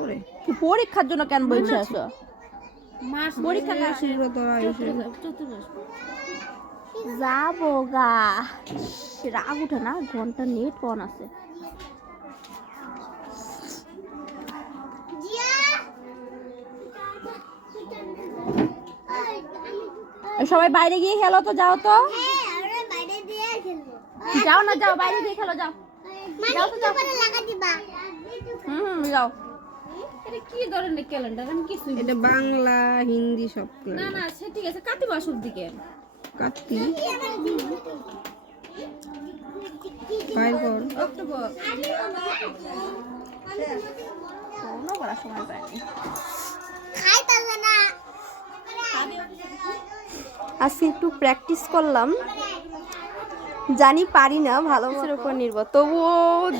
করে কি পরীক্ষার জন্য কেন বলছো আসো মাস পরীক্ষা না শুরু তোরা এসে যাবো গা রাগ উঠে না ঘন্টা নেট অন আছে সবাই বাইরে গিয়ে খেলো তো যাও তো যাও না যাও বাইরে গিয়ে খেলো যাও যাও তো যাও যাও এটা কি ধরনের ক্যালেন্ডার আমি কিছু এটা বাংলা হিন্দি সব না না সে ঠিক আছে কাতি মাসের দিকে কাতি বাইর কর অক্টোবর কোনো করার সময় পাইনি আজকে একটু প্র্যাকটিস করলাম জানি পারি না ভালোবাসার উপর নির্ভর তবুও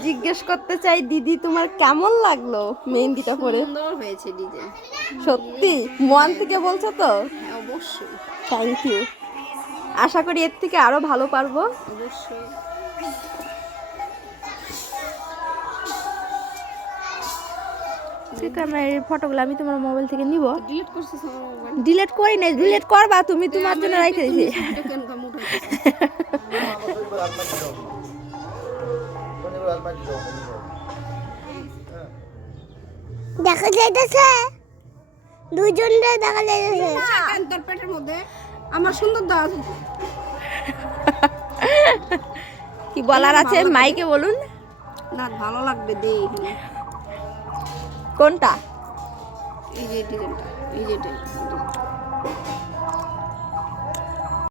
জিজ্ঞেস করতে চাই দিদি তোমার কেমন লাগলো মেহেন্দিটা পরে সুন্দর হয়েছে ডিজাইন সত্যি মন থেকে বলছো তো হ্যাঁ অবশ্যই থ্যাংক ইউ আশা করি এর থেকে আরো ভালো পারবো অবশ্যই ক্যামেরার ফটোগুলো আমি তোমার মোবাইল থেকে নিব ডিলিট করছিস আমার মোবাইল ডিলিট করি নাই ডিলিট করবা তুমি তোমার জন্য রাখে দিয়েছি এটা কেন কাম উঠাইছিস দেখা যাইতেছে দুইজনরে দেখা যাইতেছে কেন তোর পেটের মধ্যে আমার সুন্দর দাও আছে কি বলার আছে মাইকে বলুন না ভালো লাগবে দে এখানে কোনটা এই যে ডিজাইনটা এই যে